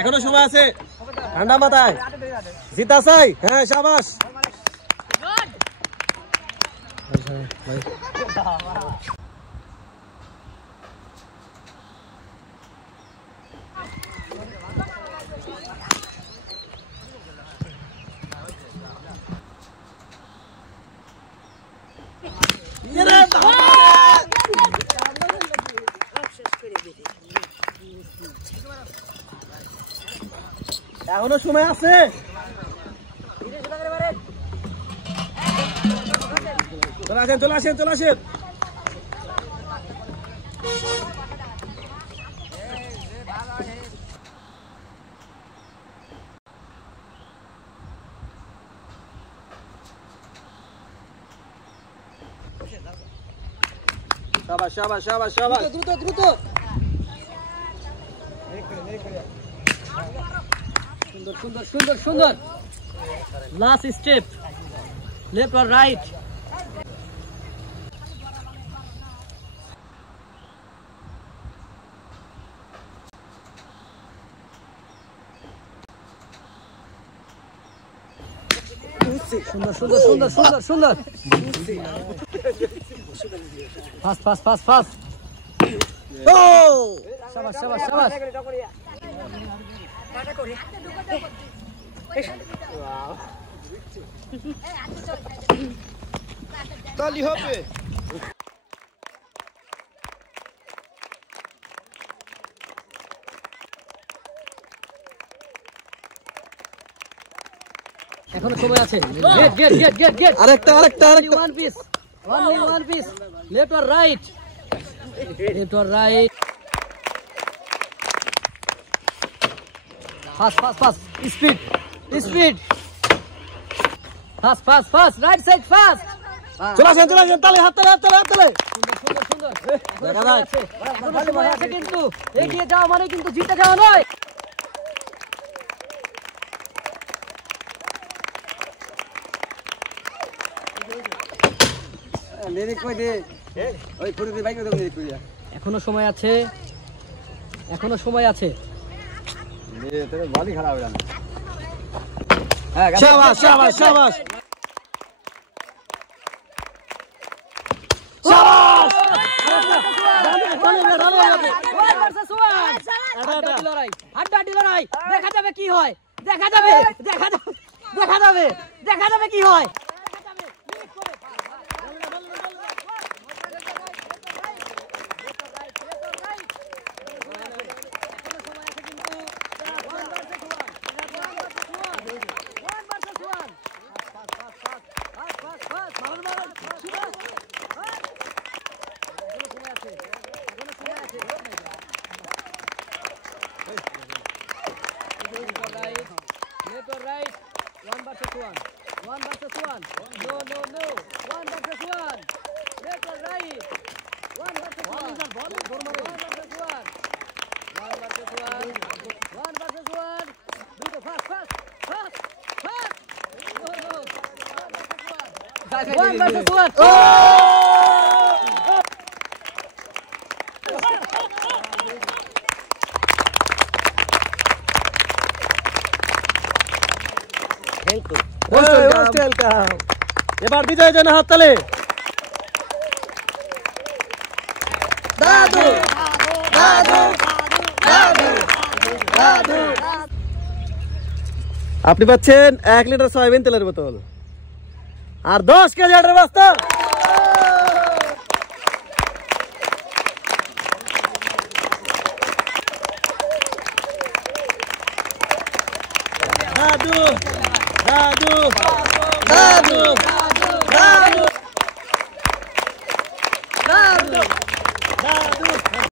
এখনো সময় আছে, ঠান্ডা মাথায় জিতা চাই। হ্যাঁ শাবাশ। এখনো সময় আছে। চলে আসেন। শাবাশ। দ্রুত। সুন্দর। Last step, left or right. সুন্দর। ফাস্ট। ও শাবাশ। তালি হবে। এখনো সময় আছে। গেট। আরেকটা। One piece. Left or right. Fast. Speed. Fast. Right side fast. চলে আসেন। তালে হাত তালে। সুন্দর। সময় আছে কিন্তু এগিয়ে যাওয়া মানে কিন্তু জিতে যাওয়া নয়। এখনো সময় আছে। শাবাশ। হাড্ডাহাড্ডি লড়াই। দেখা যাবে কি হয়। দেখা যাবে কি হয়। Left or right? 1 versus 1. 1 versus 1. No. 1 versus 1. Left or right? 1 versus 1. 1 versus 1. 1 versus 1. 1 versus 1. Do the fast. No. 1 versus 1. Oh! এবার বিজয় জানা হাততালি। দাদু আপনি পাচ্ছেন 1 লিটার সয়াবিন তেলের বোতল আর 10 কেজি আটার বস্তা। দাদু